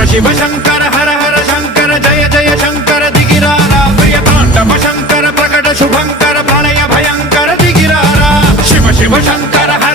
शिव शंकर हर हर शंकर जय जय शंकर दिगिरारा प्रिय तांडव शंकर प्रकट शुभंकर प्रलय भयंकर दिगिरारा शिव शिव शंकर